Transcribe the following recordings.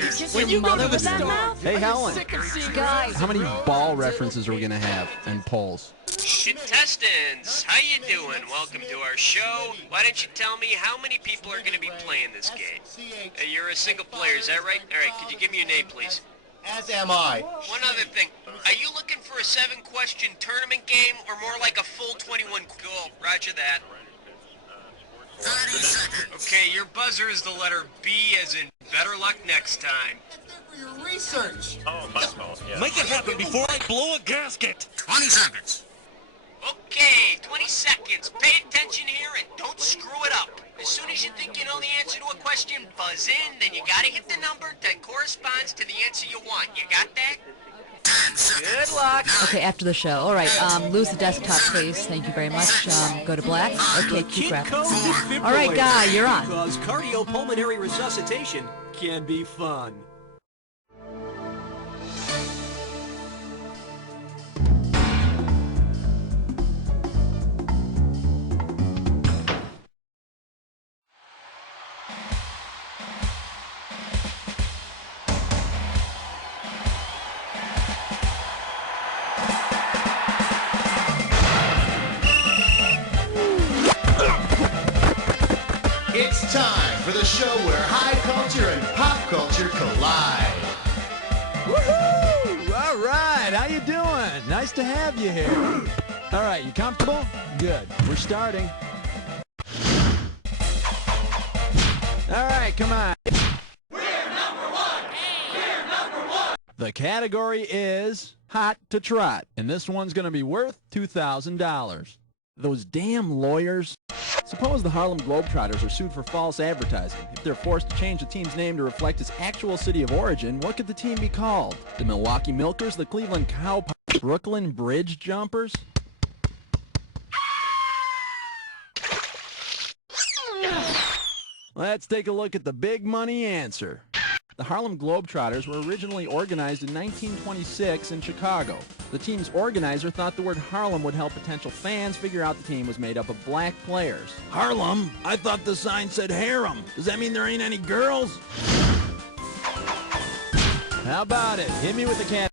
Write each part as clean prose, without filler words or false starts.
seconds. When you go to the store, Hey, Helen. guys, How many ball references are we gonna have and polls? Contestants, how you doing? Welcome to our show. Why don't you tell me how many people are going to be playing this game? You're a single player, is that right? All right, could you give me your name, please? As am I. One other thing, are you looking for a 7-question tournament game or more like a full 21? Cool, roger that. 30 seconds. Okay, your buzzer is the letter B as in better luck next time. For your research. Oh, my fault. Yeah. Make it happen before I blow a gasket. 20 seconds. Okay, 20 seconds. Pay attention here and don't screw it up. As soon as you think you know the answer to a question, buzz in, then you gotta hit the number that corresponds to the answer you want. You got that? 10 seconds. Good luck. Okay, after the show. All right, lose the desktop, please. Thank you very much. Go to black. Okay, keep rapping. All right, Guy, you're on. Because cardiopulmonary resuscitation can be fun. It's time for the show where high culture and pop culture collide. Woohoo! All right, how you doing? Nice to have you here. All right, you comfortable? Good. We're starting. All right, come on. We're number one. We're number one. The category is hot to trot, and this one's going to be worth $2,000. Those damn lawyers. Suppose the Harlem Globetrotters are sued for false advertising. If they're forced to change the team's name to reflect its actual city of origin, what could the team be called? The Milwaukee Milkers, the Cleveland Cowpox, Brooklyn Bridge Jumpers? Let's take a look at the big money answer. The Harlem Globetrotters were originally organized in 1926 in Chicago. The team's organizer thought the word Harlem would help potential fans figure out the team was made up of black players. Harlem? I thought the sign said harem. Does that mean there ain't any girls? How about it? Hit me with the cat.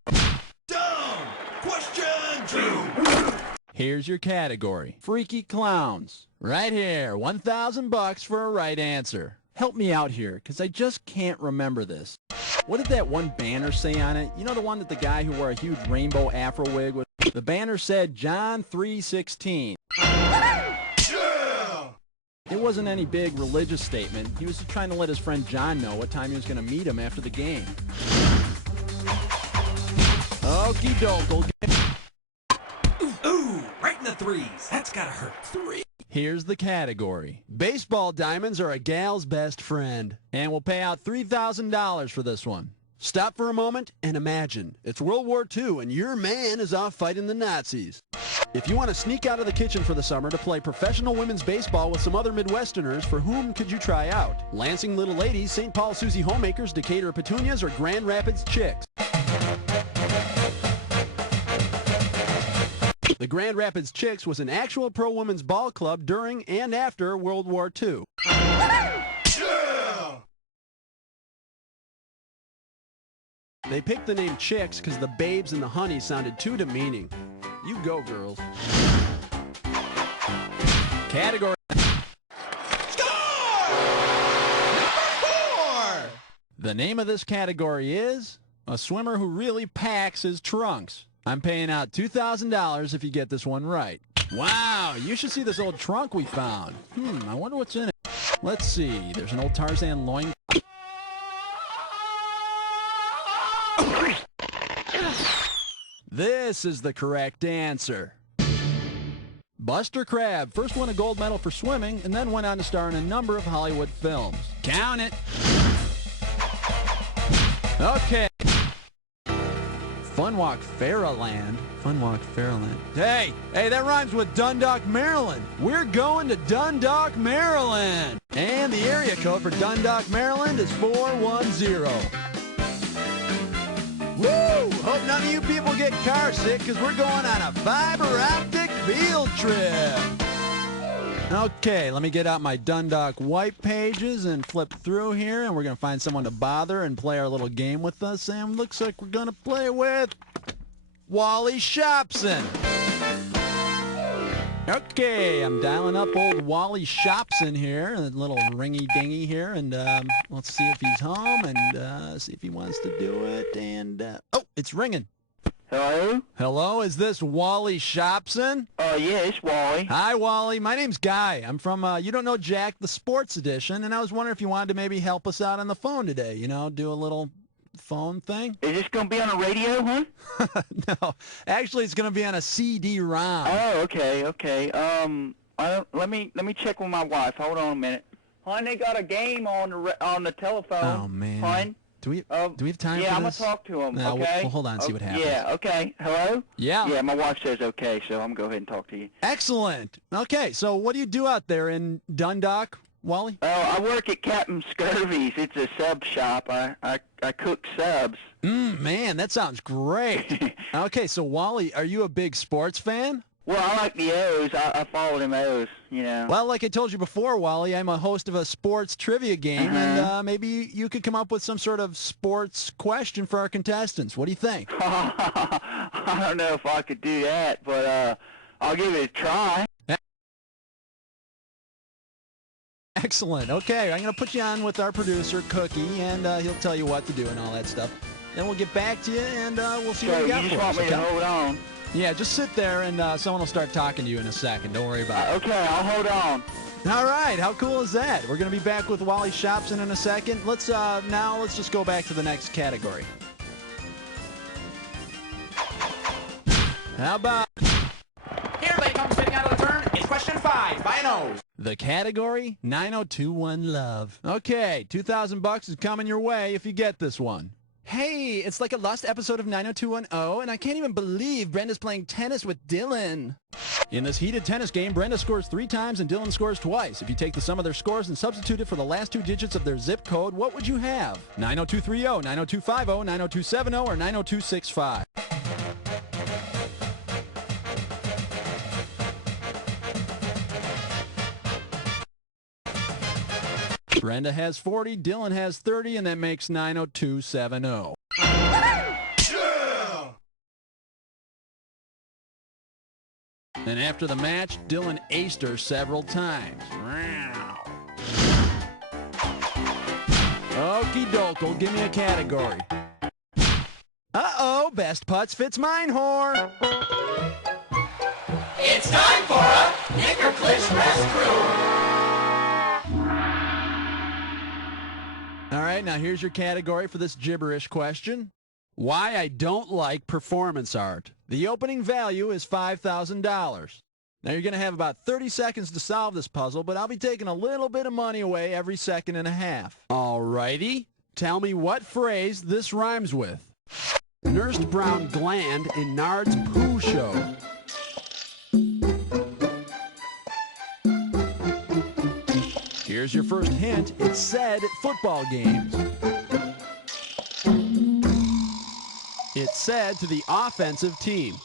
Down! Question 2! Here's your category. Freaky clowns. Right here, $1,000 for a right answer. Help me out here, because I just can't remember this. What did that one banner say on it? You know, the one that the guy who wore a huge rainbow afro wig was? The banner said John 3:16. Yeah! It wasn't any big religious statement. He was just trying to let his friend John know what time he was going to meet him after the game. Okie doke. Ooh, right in the threes. That's gotta hurt. 3. Here's the category. Baseball diamonds are a gal's best friend. And we'll pay out $3,000 for this one. Stop for a moment and imagine. It's World War II and your man is off fighting the Nazis. If you want to sneak out of the kitchen for the summer to play professional women's baseball with some other Midwesterners, for whom could you try out? Lansing Little Ladies, St. Paul Susie Homemakers, Decatur Petunias, or Grand Rapids Chicks? The Grand Rapids Chicks was an actual pro women's ball club during and after World War II. Yeah! They picked the name Chicks because the babes and the honey sounded too demeaning. You go, girls. Category. Score! Number 4! The name of this category is a swimmer who really packs his trunks. I'm paying out $2,000 if you get this one right. Wow, you should see this old trunk we found. I wonder what's in it. Let's see, there's an old Tarzan loin. This is the correct answer. Buster Crabbe first won a gold medal for swimming and then went on to star in a number of Hollywood films. Count it. Okay. Funwalk Fairyland. Funwalk Fairyland. Hey, that rhymes with Dundalk, Maryland. We're going to Dundalk, Maryland. And the area code for Dundalk, Maryland is 410. Woo! Hope none of you people get car sick because we're going on a fiber optic field trip. Okay, let me get out my Dundalk White pages and flip through here, and we're going to find someone to bother and play our little game with us. And looks like we're going to play with Wally Shopson. Okay, I'm dialing up old Wally Shopson here, a little ringy-dingy here, and let's see if he's home and see if he wants to do it. And, oh, it's ringing. Hello? Hello, is this Wally Shopson? Yeah, it's Wally. Hi, Wally. My name's Guy. I'm from, You Don't Know Jack, the Sports Edition, and I was wondering if you wanted to maybe help us out on the phone today, you know, do a little phone thing. Is this going to be on the radio, huh? No, actually, it's going to be on a CD-ROM. Oh, okay. Let me check with my wife. Hold on a minute. Hon, they got a game on the telephone. Oh, man. Hon? Do we have time yeah, for I'm this? going to talk to him, No, okay? Well, hold on and see what happens. Yeah, okay. Hello? Yeah. Yeah, my wife says okay, so I'm going to go ahead and talk to you. Excellent. Okay, so what do you do out there in Dundalk, Wally? Oh, I work at Captain Scurvy's. It's a sub shop. I cook subs. Man, that sounds great. Okay, so Wally, are you a big sports fan? Well, I like the O's. I follow them O's, you know. Well, like I told you before, Wally, I'm a host of a sports trivia game, and maybe you could come up with some sort of sports question for our contestants. What do you think? I don't know if I could do that, but I'll give it a try. Excellent. Okay, I'm going to put you on with our producer, Cookie, and he'll tell you what to do and all that stuff. Then we'll get back to you, and we'll see what we got you for just us. want me to hold on? Yeah, just sit there, and someone will start talking to you in a second. Don't worry about it. Okay, I'll hold on. All right, how cool is that? We're going to be back with Wally Shopson in a second. Let's just go back to the next category. How about... Here they come spinning out of the turn. It's question 5 by a nose. The category, 9021 Love. Okay, $2,000 is coming your way if you get this one. Hey, it's like a lost episode of 90210, and I can't even believe Brenda's playing tennis with Dylan. In this heated tennis game, Brenda scores 3 times and Dylan scores twice. If you take the sum of their scores and substitute it for the last 2 digits of their zip code, what would you have? 90230, 90250, 90270, or 90265? Brenda has 40, Dylan has 30, and that makes 90270. And after the match, Dylan aced her several times. Okie doke, give me a category. Uh-oh, best putts fits mine, whore. It's time for a Knickerclish Rescue. All right, now here's your category for this gibberish question. Why I don't like performance art. The opening value is $5,000. Now you're going to have about 30 seconds to solve this puzzle, but I'll be taking a little bit of money away every second and a half. All righty, tell me what phrase this rhymes with. Nursed brown gland in Nard's poo show. Here's your first hint. It's said at football games. It's said to the offensive team.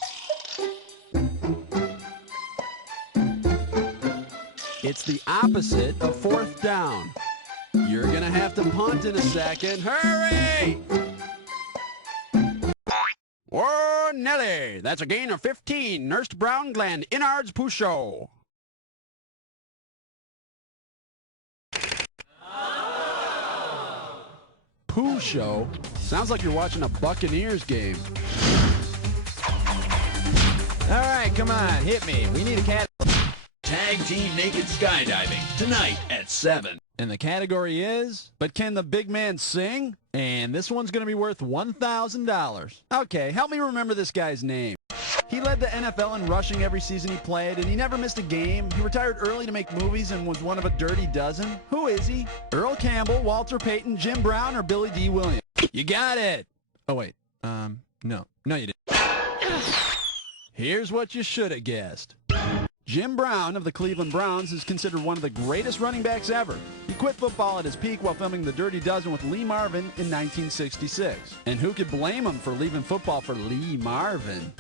It's the opposite of fourth down. You're going to have to punt in a second. Hurry! Whoa, Nelly. That's a gain of 15. Nursed brown gland, innards Pouchot. Pooh show? Sounds like you're watching a Buccaneers game. All right, come on, hit me. We need a cat. Tag team naked skydiving tonight at 7. And the category is, but can the big man sing? And this one's going to be worth $1,000. Okay, help me remember this guy's name. He led the NFL in rushing every season he played, and he never missed a game. He retired early to make movies and was one of a dirty dozen. Who is he? Earl Campbell, Walter Payton, Jim Brown, or Billy D. Williams? You got it! Oh, wait. No, you didn't. Here's what you should have guessed. Jim Brown of the Cleveland Browns is considered one of the greatest running backs ever. He quit football at his peak while filming The Dirty Dozen with Lee Marvin in 1966. And who could blame him for leaving football for Lee Marvin?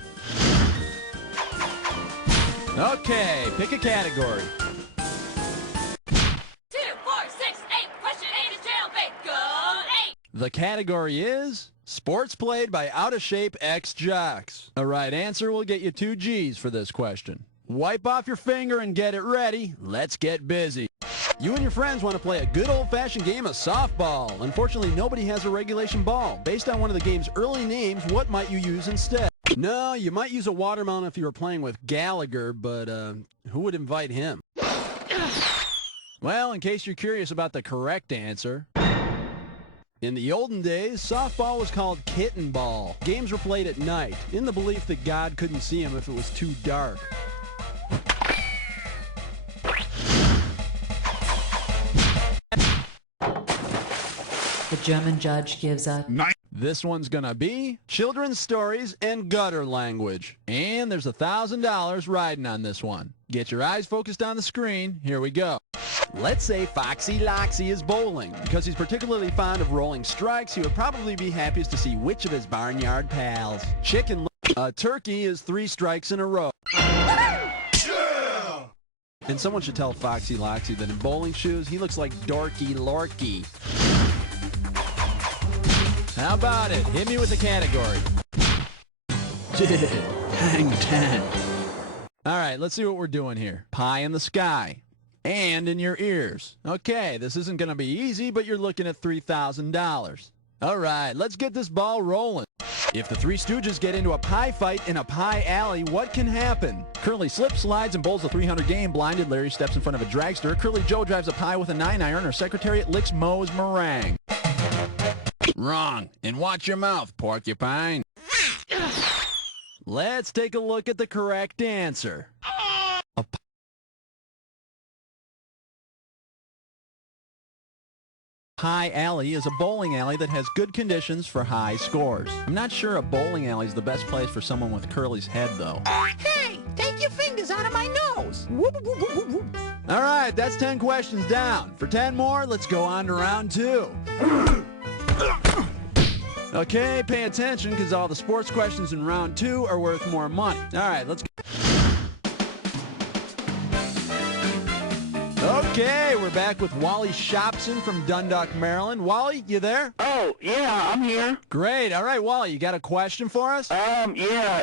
Okay, pick a category. The category is sports played by out-of-shape ex-jocks. A right answer will get you 2 G's for this question. Wipe off your finger and get it ready. Let's get busy. You and your friends want to play a good old-fashioned game of softball. Unfortunately, nobody has a regulation ball. Based on one of the game's early names, what might you use instead? No, you might use a watermelon if you were playing with Gallagher, but who would invite him? Well, in case you're curious about the correct answer, in the olden days, softball was called kitten ball. Games were played at night, in the belief that God couldn't see him if it was too dark. The German judge gives a... This one's gonna be children's stories and gutter language. And there's $1,000 riding on this one. Get your eyes focused on the screen. Here we go. Let's say Foxy Loxy is bowling. Because he's particularly fond of rolling strikes, he would probably be happiest to see which of his barnyard pals. A turkey is 3 strikes in a row. And someone should tell Foxy Loxy that in bowling shoes, he looks like Dorky Lorky. How about it? Hit me with the category. Hang 10. All right, let's see what we're doing here. Pie in the sky. And in your ears. Okay, this isn't going to be easy, but you're looking at $3,000. All right, let's get this ball rolling. If the Three Stooges get into a pie fight in a pie alley, what can happen? Curly slips, slides, and bowls the 300 game. Blinded Larry steps in front of a dragster. Curly Joe drives a pie with a 9-iron. Or Secretariat licks Moe's meringue. Wrong. And watch your mouth, porcupine. Let's take a look at the correct answer. A pie alley is a bowling alley that has good conditions for high scores. I'm not sure a bowling alley is the best place for someone with Curly's head, though. Hey, take your fingers out of my nose. All right, that's 10 questions down. For 10 more, let's go on to round 2. Okay, pay attention because all the sports questions in round 2 are worth more money. All right, let's go. Okay, we're back with Wally Shopson from Dundalk, Maryland. Wally, you there? Oh, yeah, I'm here. Great. All right, Wally, you got a question for us? Yeah,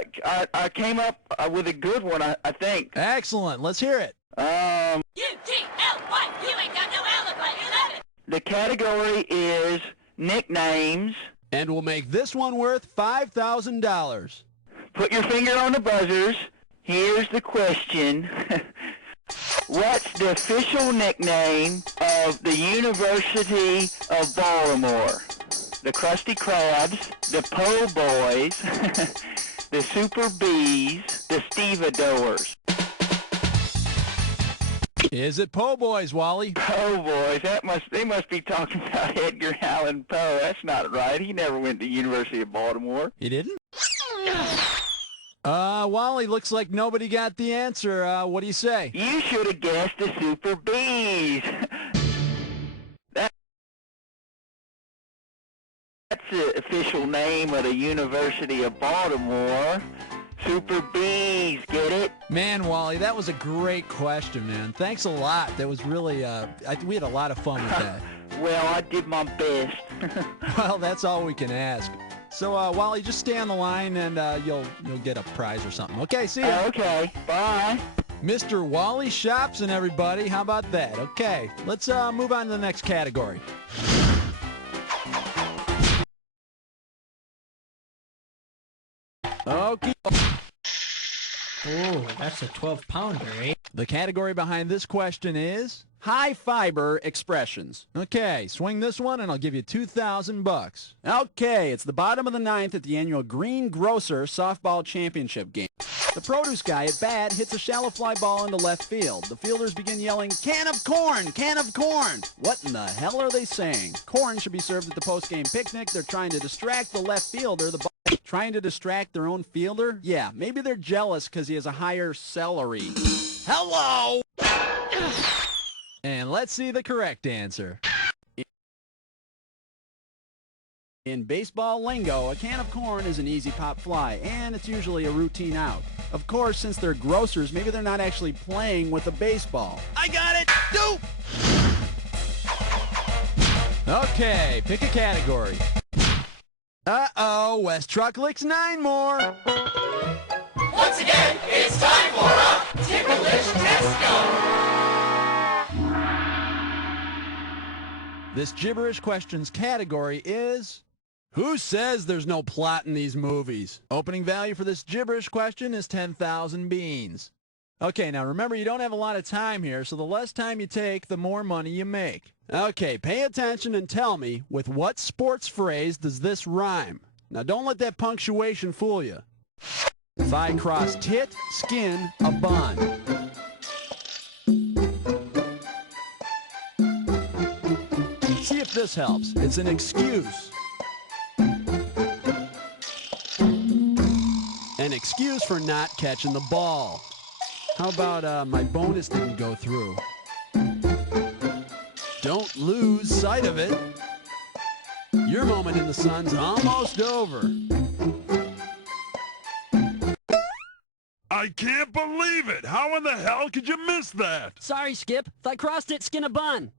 I came up with a good one, I think. Excellent. Let's hear it. U-T-L-Y, you ain't got no alibi, you love it. The category is nicknames. And we'll make this one worth $5,000. Put your finger on the buzzers. Here's the question. What's the official nickname of the University of Baltimore? The Krusty Krabs, the Po Boys, the Super Bees, the Stevedores. Is it Po Boys, Wally? Po Boys, they must be talking about Edgar Allan Poe. That's not right. He never went to the University of Baltimore. He didn't? Wally, looks like nobody got the answer. What do you say? You should have guessed the Super Bees. That's the official name of the University of Baltimore. Super Bees, get it? Man, Wally, that was a great question, man. Thanks a lot. That was really, we had a lot of fun with that. Well, I did my best. Well, that's all we can ask. So, Wally, just stay on the line and you'll get a prize or something. Okay, see ya. Okay, bye. Mr. Wally Shopson, everybody. How about that? Okay, let's move on to the next category. Okay. Oh, that's a 12-pounder, eh? The category behind this question is high fiber expressions. Okay, swing this one and I'll give you $2,000. Okay, it's the bottom of the 9th at the annual Green Grocer Softball Championship game. The produce guy at bat hits a shallow fly ball into left field. The fielders begin yelling, "Can of corn! Can of corn!" What in the hell are they saying? Corn should be served at the post-game picnic. They're trying to distract the left fielder. Trying to distract their own fielder? Yeah, maybe they're jealous because he has a higher salary. Hello! And let's see the correct answer. In baseball lingo, a can of corn is an easy pop fly, and it's usually a routine out. Of course, since they're grocers, maybe they're not actually playing with a baseball. I got it! Doop! Okay, pick a category. Uh-oh, West Truck licks 9 more. Once again, it's time for a ticklish Tesco. This gibberish questions category is... Who says there's no plot in these movies? Opening value for this gibberish question is 10,000 beans. Okay, now remember you don't have a lot of time here, so the less time you take, the more money you make. Okay, pay attention and tell me, with what sports phrase does this rhyme? Now don't let that punctuation fool you. If I cross tit, skin, a bun. See if this helps. It's an excuse. An excuse for not catching the ball. How about, my bonus didn't go through? Don't lose sight of it. Your moment in the sun's almost over. I can't believe it! How in the hell could you miss that? Sorry, Skip. If I crossed it, skin a bun.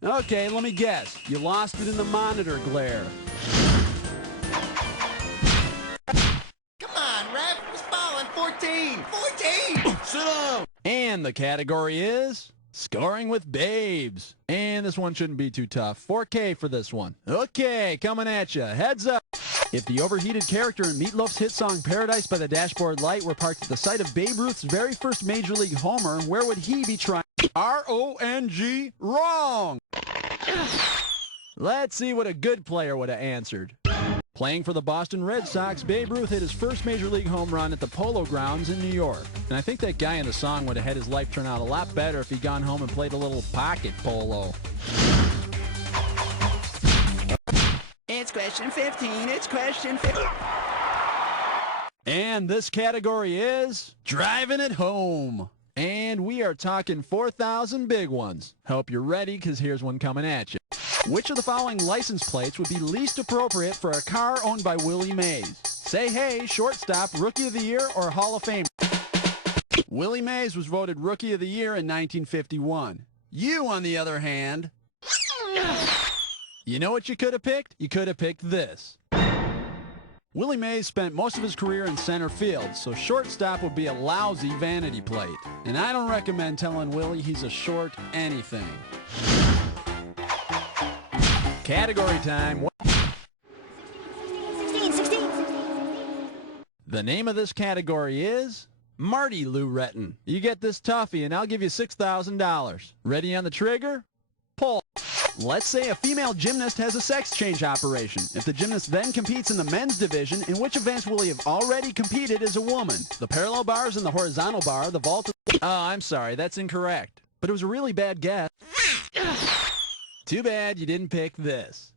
Okay, let me guess. You lost it in the monitor glare. Come on, ref. It's balling 14. 14! Sit down! And the category is... Scoring with babes. And this one shouldn't be too tough. 4K for this one. Okay, coming at you. Heads up. If the overheated character in Meat Loaf's hit song Paradise by the Dashboard Light were parked at the site of Babe Ruth's very first Major League homer, where would he be trying? R-O-N-G, wrong! Let's see what a good player would have answered. Playing for the Boston Red Sox, Babe Ruth hit his first Major League home run at the Polo Grounds in New York. And I think that guy in the song would have had his life turn out a lot better if he'd gone home and played a little pocket polo. It's question 15. It's question 15. And this category is driving it home. And we are talking 4,000 big ones. Hope you're ready, because here's one coming at you. Which of the following license plates would be least appropriate for a car owned by Willie Mays? Say hey, shortstop, Rookie of the Year, or Hall of Fame? Willie Mays was voted Rookie of the Year in 1951. You, on the other hand... You know what you could have picked? You could have picked this. Willie Mays spent most of his career in center field, so shortstop would be a lousy vanity plate. And I don't recommend telling Willie he's a short anything. Category time. 16. The name of this category is Marty Lou Retton. You get this toughy and I'll give you $6,000. Ready on the trigger? Pull. Let's say a female gymnast has a sex change operation. If the gymnast then competes in the men's division, in which events will he have already competed as a woman? The parallel bars and the horizontal bar, the vault... Oh, I'm sorry, that's incorrect. But it was a really bad guess. Too bad you didn't pick this.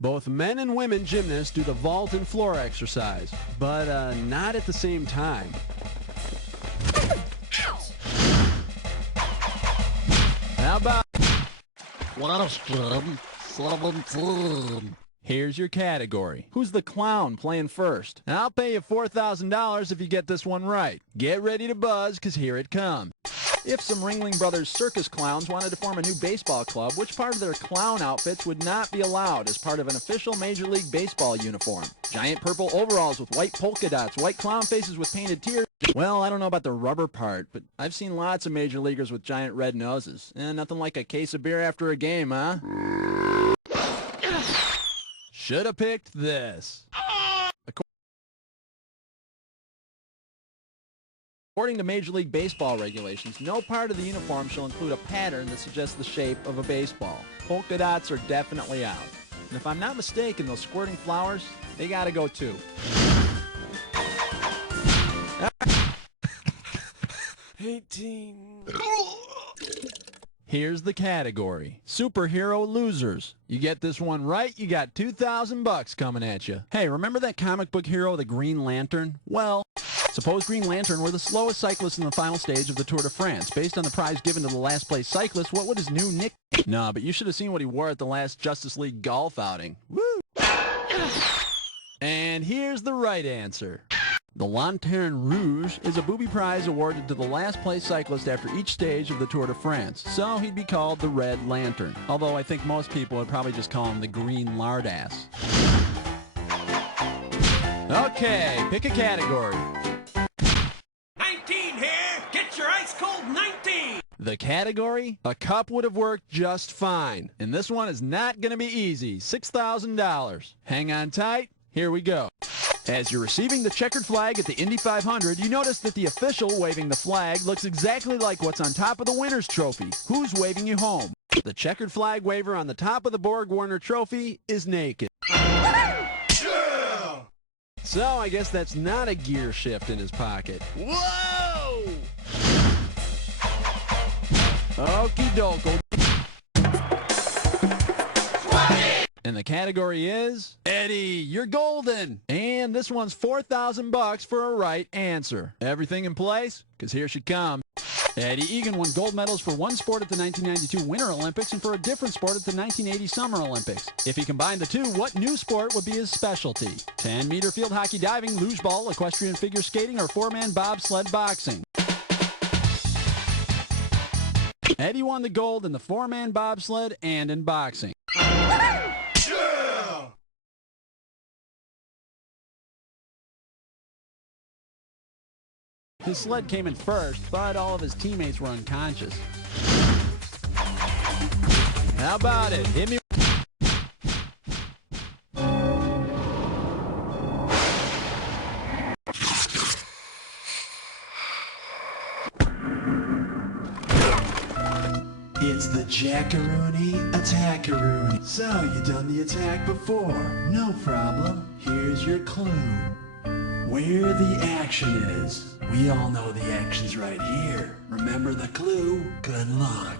Both men and women gymnasts do the vault and floor exercise, but not at the same time. How about... Here's your category. Who's the clown playing first? I'll pay you $4,000 if you get this one right. Get ready to buzz, because here it comes. If some Ringling Brothers circus clowns wanted to form a new baseball club, which part of their clown outfits would not be allowed as part of an official Major League Baseball uniform? Giant purple overalls with white polka dots, white clown faces with painted tears. Well, I don't know about the rubber part, but I've seen lots of major leaguers with giant red noses. Nothing like a case of beer after a game, huh? Should have picked this. According to Major League Baseball regulations, no part of the uniform shall include a pattern that suggests the shape of a baseball. Polka dots are definitely out. And if I'm not mistaken, those squirting flowers, they gotta go too. 18. Here's the category. Superhero losers. You get this one right, you got $2,000 coming at you. Hey, remember that comic book hero, the Green Lantern? Well, suppose Green Lantern were the slowest cyclist in the final stage of the Tour de France. Based on the prize given to the last place cyclist, what would his new nick... Nah, but you should have seen what he wore at the last Justice League golf outing. Woo! And here's the right answer. The Lanterne Rouge is a booby prize awarded to the last place cyclist after each stage of the Tour de France, so he'd be called the Red Lantern, although I think most people would probably just call him the Green Lardass. Okay, pick a category. 19 here! Get your ice cold 19! The category? A cup would have worked just fine. And this one is not going to be easy. $6,000. Hang on tight. Here we go. As you're receiving the checkered flag at the Indy 500, you notice that the official waving the flag looks exactly like what's on top of the winner's trophy. Who's waving you home? The checkered flag waver on the top of the Borg-Warner trophy is naked. So I guess that's not a gear shift in his pocket. Whoa! Okie doke. And the category is Eddie, you're golden. And this one's $4,000 for a right answer. Everything in place? Because here she comes. Eddie Egan won gold medals for one sport at the 1992 Winter Olympics and for a different sport at the 1980 Summer Olympics. If he combined the two, what new sport would be his specialty? 10-meter field hockey diving, luge ball, equestrian figure skating, or four-man bobsled boxing? Eddie won the gold in the four-man bobsled and in boxing. His sled came in first, but all of his teammates were unconscious. How about it? Hit me. It's the Jackaroonie Attackaroonie. So, you done the attack before? No problem. Here's your clue. Where the action is. We all know the action's right here. Remember the clue? Good luck.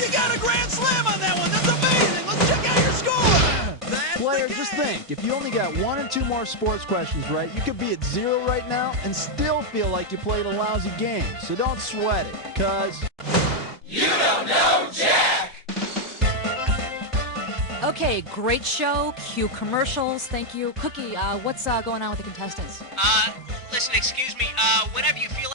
You got a grand slam on that one! That's amazing! Let's check out your score! Players, just think, if you only got one or two more sports questions right, you could be at 0 right now and still feel like you played a lousy game. So don't sweat it, cause... You don't know Jack! Okay, great show. Cue commercials. Thank you. Cookie, what's going on with the contestants? Listen, excuse me, whenever you feel